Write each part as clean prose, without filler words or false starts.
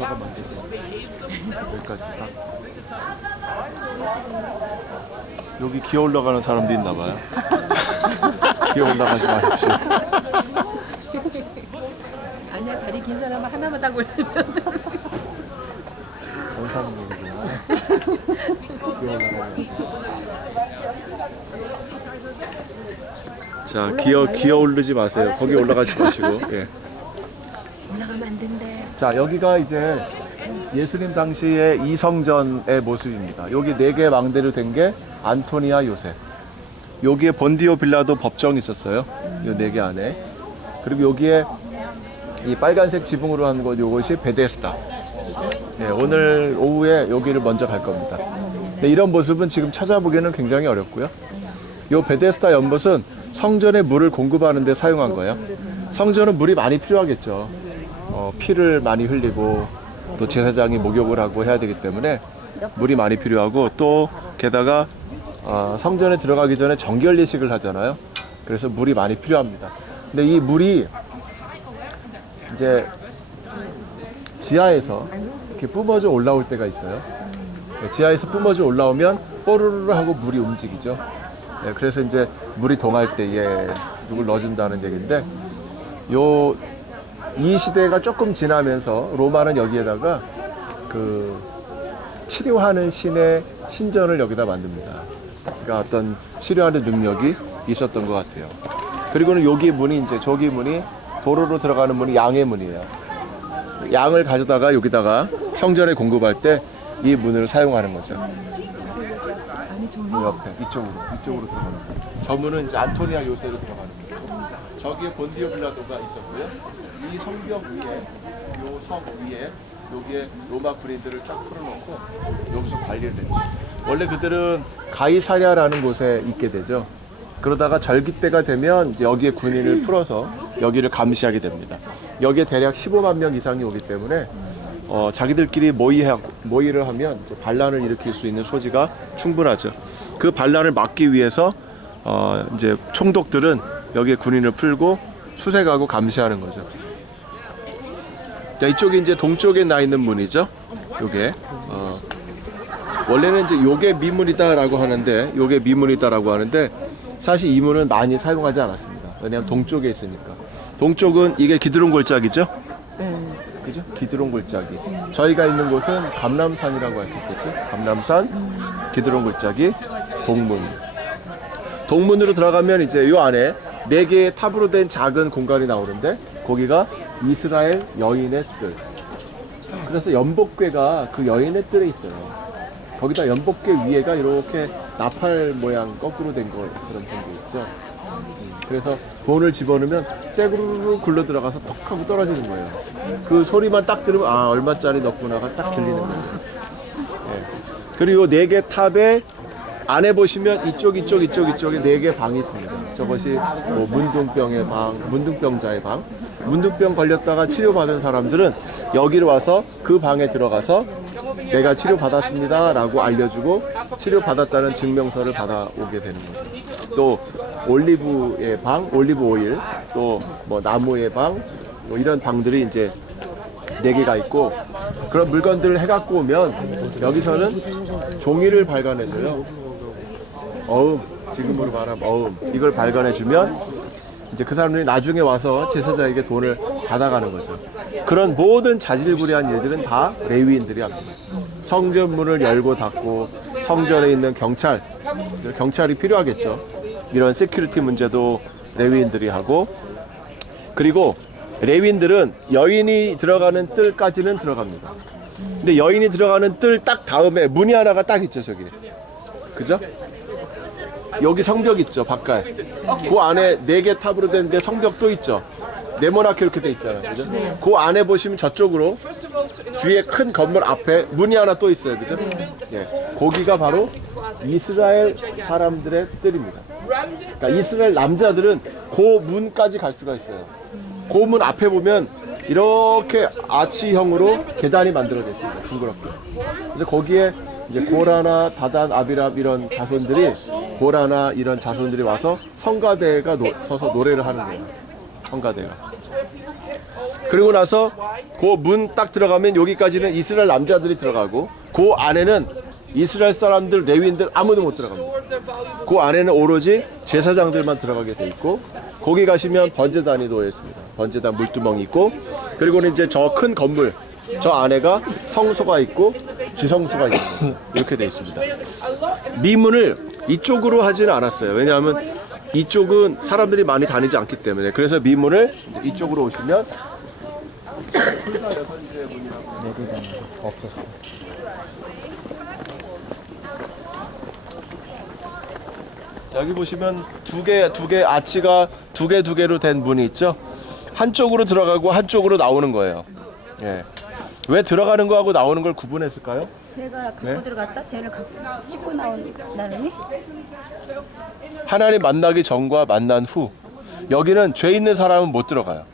올라가면 안 되죠. 여기까지 딱. 여기 기어 올라가는 사람도 있나 봐요. 기어 올라가지 마십시오. 아니야, 다리 긴 사람은 하나만 딱 올리면 원사는 얘기구나. 기어 올라가는. 자, 기어 오르지 마세요. 거기 올라가지 마시고. 예. 올라가면 안 된대. 자, 여기가 이제 예수님 당시의 이성전의 모습입니다. 여기 4개의 망대로 된 게 안토니아 요셉. 여기에 본디오 빌라도 법정이 있었어요. 이 4개 안에. 그리고 여기에 이 빨간색 지붕으로 한 곳, 이것이 베데스다. 예, 오늘 오후에 여기를 먼저 갈 겁니다. 근데 이런 모습은 지금 찾아보기는 굉장히 어렵고요. 이 베데스다 연못은 성전에 물을 공급하는 데 사용한 거예요. 성전은 물이 많이 필요하겠죠. 피를 많이 흘리고 또 제사장이 목욕을 하고 해야 되기 때문에 물이 많이 필요하고, 또 게다가 성전에 들어가기 전에 정결 예식을 하잖아요. 그래서 물이 많이 필요합니다. 근데 이 물이 이제 지하에서 이렇게 뿜어져 올라올 때가 있어요. 지하에서 뿜어져 올라오면 뽀르르 하고 물이 움직이죠. 그래서 이제 물이 동할 때에 누굴 넣어준다는 얘기인데, 이 시대가 조금 지나면서 로마는 여기에다가 그 치료하는 신의 신전을 여기다 만듭니다. 그러니까 어떤 치료하는 능력이 있었던 것 같아요. 그리고는 여기 문이, 이제 저기 문이, 도로로 들어가는 문이 양의 문이에요. 양을 가져다가 여기다가 성전에 공급할 때 이 문을 사용하는 거죠. 이 옆에 이쪽으로 들어가는 거예요. 저 문은 이제 안토니아 요새로 들어가는 거예요. 저기에 본디오 빌라도가 있었고요. 이 성벽 위에, 요 성 위에 여기에 로마 군인들을 쫙 풀어놓고 여기서 관리를 했죠. 원래 그들은 가이사랴라는 곳에 있게 되죠. 그러다가 절기 때가 되면 이제 여기에 군인을 풀어서 여기를 감시하게 됩니다. 여기에 대략 15만 명 이상이 오기 때문에 자기들끼리 모의를 하면 이제 반란을 일으킬 수 있는 소지가 충분하죠. 그 반란을 막기 위해서 이제 총독들은 여기에 군인을 풀고 수색하고 감시하는 거죠. 자, 이쪽이 이제 동쪽에 나 있는 문이죠. 요게 원래는 이제 요게 미문이다라고 하는데 사실 이 문은 많이 사용하지 않았습니다. 왜냐하면 동쪽에 있으니까. 동쪽은 이게 기드론 골짜기죠. 그죠? 기드론 골짜기. 저희가 있는 곳은 감람산이라고 할 수 있겠죠. 감람산, 기드론 골짜기, 동문. 동문으로 들어가면 이제 요 안에 4개의 탑으로 된 작은 공간이 나오는데, 거기가 이스라엘 여인의 뜰. 그래서 연복궤가 그 여인의 뜰에 있어요. 거기다 연복궤 위에가 이렇게 나팔 모양 거꾸로 된 것처럼 생겨 있죠. 그래서 돈을 집어넣으면 떼구르르 굴러 들어가서 톡 하고 떨어지는 거예요. 그 소리만 딱 들으면 얼마짜리 넣구나가 딱 들리는 거예요. 네. 그리고 4개 탑에 안에 보시면 이쪽에 4개 방이 있습니다. 저것이 뭐 문둥병의 방, 문둥병자의 방. 문둥병 걸렸다가 치료받은 사람들은 여기로 와서 그 방에 들어가서 내가 치료받았습니다 라고 알려주고 치료받았다는 증명서를 받아오게 되는 거죠. 또 올리브의 방, 올리브 오일, 또 뭐 나무의 방, 뭐 이런 방들이 이제 4개가 있고, 그런 물건들을 해갖고 오면 여기서는 종이를 발간해줘요. 지금으로 말하면 이걸 발간해주면 이제 그 사람들이 나중에 와서 제사장에게 돈을 받아가는 거죠. 그런 모든 자질구레한 일들은 다 레위인들이 합니다. 성전 문을 열고 닫고, 성전에 있는 경찰이 필요하겠죠. 이런 세큐리티 문제도 레위인들이 하고, 그리고 레위인들은 여인이 들어가는 뜰까지는 들어갑니다. 근데 여인이 들어가는 뜰 딱 다음에 문이 하나가 딱 있죠, 저기. 그죠? 여기 성벽 있죠, 바깥에. 그 안에 4개 탑으로 된 데 성벽도 있죠. 네모나게 이렇게 돼 있잖아요. 그죠? 그 안에 보시면 저쪽으로 뒤에 큰 건물 앞에 문이 하나 또 있어요. 그죠? 예. 거기가 바로 이스라엘 사람들의 뜰입니다. 그러니까 이스라엘 남자들은 그 문까지 갈 수가 있어요. 그 문 앞에 보면 이렇게 아치형으로 계단이 만들어져 있습니다. 둥그렇게. 그래서 거기에 이제 고라나 다단 아비랍 이런 자손들이 고라나 이런 자손들이 와서 성가대가 서서 노래를 하는 거예요. 성가대가. 그리고 나서 그 문 딱 들어가면 여기까지는 이스라엘 남자들이 들어가고 그 안에는 이스라엘 사람들 레위인들 아무도 못 들어갑니다. 그 안에는 오로지 제사장들만 들어가게 돼 있고 거기 가시면 번제단이 놓여 있습니다. 번제단 물두멍이 있고 그리고는 이제 저 큰 건물 저 안에가 성소가 있고 지성소가 있고 이렇게 돼 있습니다. 미문을 이쪽으로 하지는 않았어요. 왜냐하면 이쪽은 사람들이 많이 다니지 않기 때문에. 그래서 미문을 이쪽으로 오시면 없었어. 자, 여기 보시면 두 개 아치가 두 개로 된 문이 있죠. 한쪽으로 들어가고 한쪽으로 나오는 거예요. 예. 왜 들어가는 거하고 나오는 걸 구분했을까요? 제가 갖고 네? 들어갔다 쟤를 씻고 나오니 하나님 만나기 전과 만난 후 여기는 죄 있는 사람은 못 들어가요.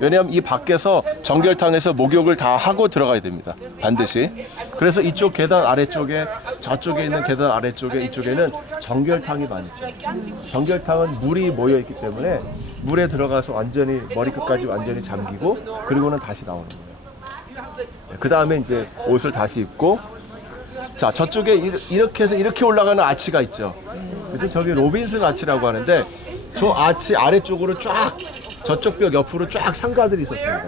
왜냐하면 이 밖에서 정결탕에서 목욕을 다 하고 들어가야 됩니다. 반드시. 그래서 이쪽 계단 아래쪽에 저쪽에 있는 계단 아래쪽에 이쪽에는 정결탕이 많이 있어요. 정결탕은 물이 모여 있기 때문에 물에 들어가서 완전히 머리끝까지 완전히 잠기고 그리고는 다시 나오는 거예요. 그 다음에 이제 옷을 다시 입고 자 저쪽에 이렇게 해서 이렇게 올라가는 아치가 있죠. 그래서 저기 로빈슨 아치라고 하는데 저 아치 아래쪽으로 쫙 저쪽 벽 옆으로 쫙 상가들이 있었습니다.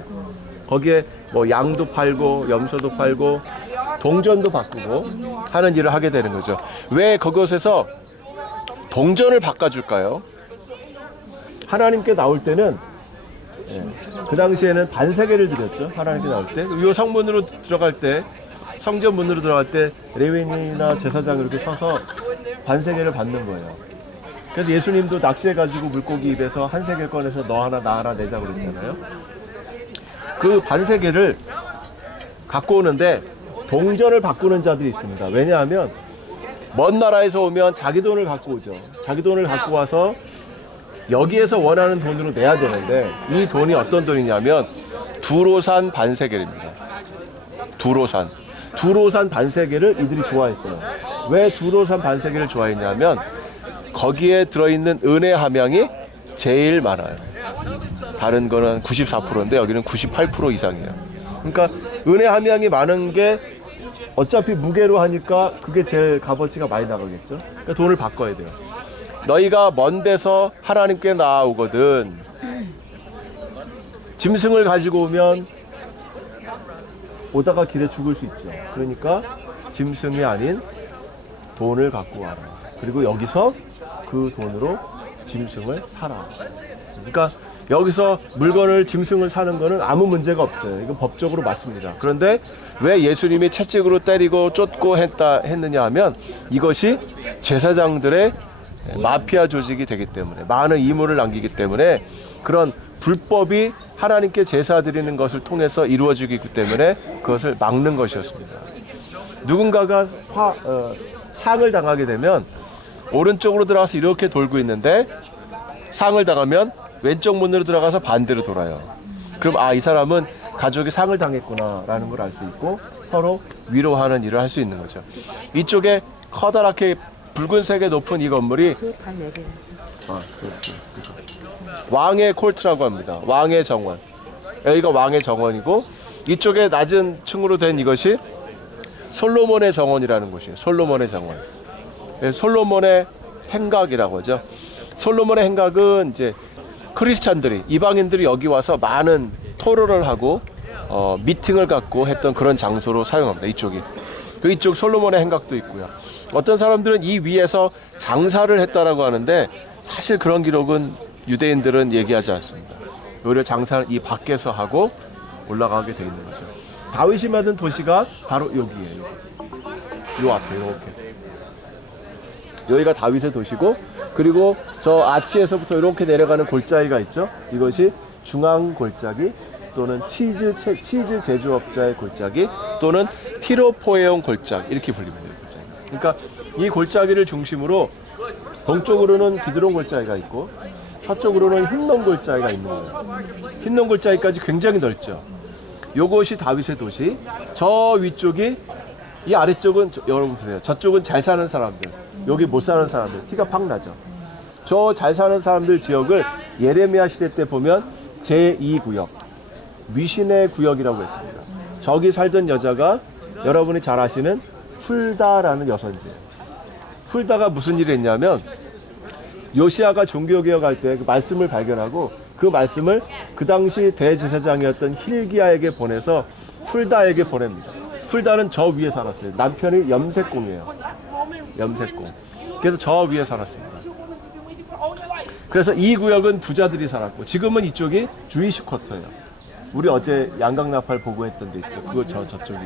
거기에 뭐 양도 팔고 염소도 팔고 동전도 바꾸고 하는 일을 하게 되는 거죠. 왜 그곳에서 동전을 바꿔줄까요? 하나님께 나올 때는 그 당시에는 반세계를 드렸죠. 하나님께 나올 때. 이 성문으로 들어갈 때 성전 문으로 들어갈 때 레위인이나 제사장이 이렇게 서서 반세계를 받는 거예요. 그래서 예수님도 낚시해가지고 물고기 입에서 한 세계 꺼내서 너 하나 나 하나 내자고 그랬잖아요. 그 반세계를 갖고 오는데 동전을 바꾸는 자들이 있습니다. 왜냐하면 먼 나라에서 오면 자기 돈을 갖고 오죠. 자기 돈을 갖고 와서 여기에서 원하는 돈으로 내야 되는데 이 돈이 어떤 돈이냐면 두로산 반세겔입니다. 두로산 반세겔을 이들이 좋아했어요. 왜 두로산 반세겔을 좋아했냐면 거기에 들어있는 은혜 함량이 제일 많아요. 다른 거는 94%인데 여기는 98% 이상이에요. 그러니까 은혜 함량이 많은 게 어차피 무게로 하니까 그게 제일 값어치가 많이 나가겠죠. 그러니까 돈을 바꿔야 돼요. 너희가 먼 데서 하나님께 나아오거든 짐승을 가지고 오면 오다가 길에 죽을 수 있죠. 그러니까 짐승이 아닌 돈을 갖고 와라. 그리고 여기서 그 돈으로 짐승을 사라. 그러니까 여기서 물건을 짐승을 사는 거는 아무 문제가 없어요. 이건 법적으로 맞습니다. 그런데 왜 예수님이 채찍으로 때리고 쫓고 했느냐 하면 이것이 제사장들의 마피아 조직이 되기 때문에 많은 이물을 남기기 때문에 그런 불법이 하나님께 제사 드리는 것을 통해서 이루어지기 때문에 그것을 막는 것이었습니다. 누군가가 상을 당하게 되면 오른쪽으로 들어가서 이렇게 돌고 있는데 상을 당하면 왼쪽 문으로 들어가서 반대로 돌아요. 그럼 이 사람은 가족이 상을 당했구나 라는 걸 알 수 있고 서로 위로하는 일을 할 수 있는 거죠. 이쪽에 커다랗게 붉은색의 높은 이 건물이 왕의 콜트라고 합니다. 왕의 정원. 여기가 왕의 정원이고 이쪽에 낮은 층으로 된 이것이 솔로몬의 정원이라는 곳이에요. 솔로몬의 정원. 솔로몬의 행각이라고 하죠. 솔로몬의 행각은 이제 크리스찬들이 이방인들이 여기 와서 많은 토론을 하고 미팅을 갖고 했던 그런 장소로 사용합니다. 이쪽이. 이쪽 솔로몬의 행각도 있고요. 어떤 사람들은 이 위에서 장사를 했다라고 하는데 사실 그런 기록은 유대인들은 얘기하지 않습니다. 오히려 장사를 이 밖에서 하고 올라가게 돼 있는 거죠. 다윗이 만든 도시가 바로 여기예요. 요 앞에 이렇게. 여기가 다윗의 도시고 그리고 저 아치에서부터 이렇게 내려가는 골짜기가 있죠. 이것이 중앙 골짜기 또는 치즈 제조업자의 골짜기 또는 티로포에온 골짜기 이렇게 불립니다. 그러니까 이 골짜기를 중심으로 동쪽으로는 기드론 골짜기가 있고 서쪽으로는 흰농골짜기가 있는 거예요. 흰농골짜기까지 굉장히 넓죠. 요것이 다윗의 도시. 저 위쪽이, 이 아래쪽은 여러분 보세요. 저쪽은 잘 사는 사람들, 여기 못 사는 사람들. 티가 팍 나죠. 저 잘 사는 사람들 지역을 예레미야 시대 때 보면 제2구역, 미신의 구역이라고 했습니다. 저기 살던 여자가 여러분이 잘 아시는 훌다라는 여성이에요. 훌다가 무슨 일을 했냐면 요시아가 종교개혁할 때 그 말씀을 발견하고 그 말씀을 그 당시 대제사장이었던 힐기야에게 보내서 훌다에게 보냅니다. 훌다는 저 위에 살았어요. 남편이 염색공이에요. 염색공. 그래서 저 위에 살았습니다. 그래서 이 구역은 부자들이 살았고 지금은 이쪽이 주이시 쿼터예요. 우리 어제 양강나팔 보고했던 데 있죠. 그거 저쪽이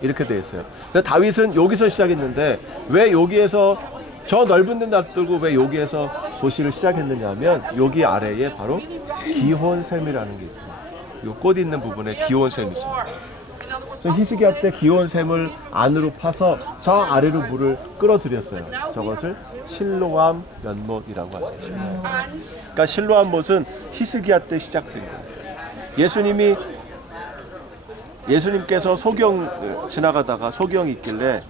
이렇게 돼 있어요. 근데 다윗은 여기서 시작했는데 왜 여기에서 저 넓은 데 놔두고 왜 여기에서 도시를 시작했느냐 하면 여기 아래에 바로 기혼샘이라는 게 있어요. 이 꽃 있는 부분에 기혼샘이 있습니다. 그래서 히스기야 때 기혼샘을 안으로 파서 저 아래로 물을 끌어들였어요. 저것을 실로암 연못이라고 하죠. 그러니까 실로암 못은 히스기야 때 시작된 거예요. 예수님께서 소경 지나가다가 소경이 있길래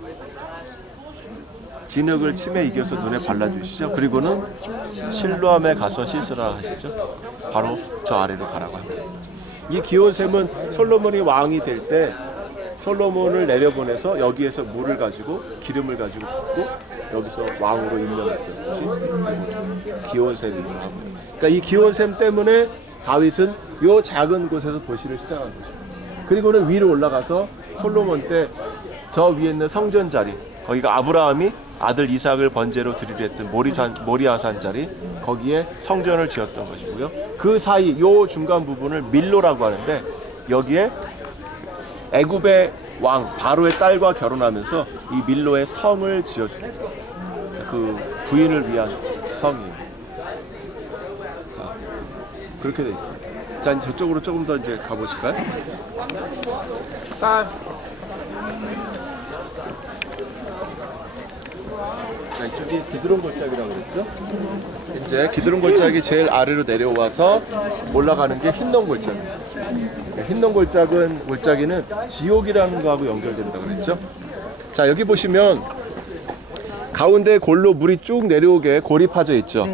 진흙을 침에 이겨서 눈에 발라주시죠. 그리고는 실로암에 가서 씻으라 하시죠. 바로 저 아래로 가라고 합니다. 이 기온샘은 솔로몬이 왕이 될 때 솔로몬을 내려보내서 여기에서 물을 가지고 기름을 가지고 붓고 여기서 왕으로 임명했던 것이 기온샘이라고 합니다. 그러니까 이 기온샘 때문에 다윗은 이 작은 곳에서 도시를 시작한 거죠. 그리고는 위로 올라가서 솔로몬 때 저 위에 있는 성전 자리, 거기가 아브라함이 아들 이삭을 번제로 드리려 했던 모리아산 자리, 거기에 성전을 지었던 것이고요. 그 사이 요 중간 부분을 밀로라고 하는데 여기에 애굽의 왕 바로의 딸과 결혼하면서 이 밀로의 성을 지어줍니다. 그 부인을 위한 성이에요. 자, 그렇게 돼 있습니다. 자, 저쪽으로 조금 더 이제 가보실까요? 자, 이쪽이 기드론 골짜기라고 그랬죠? 이제 기드론 골짜기 제일 아래로 내려와서 올라가는 게 흰농 골짜기입니다. 흰농 골짜기는 지옥이라는 거하고 연결된다고 그랬죠? 자, 여기 보시면 가운데 골로 물이 쭉 내려오게 골이 파져 있죠?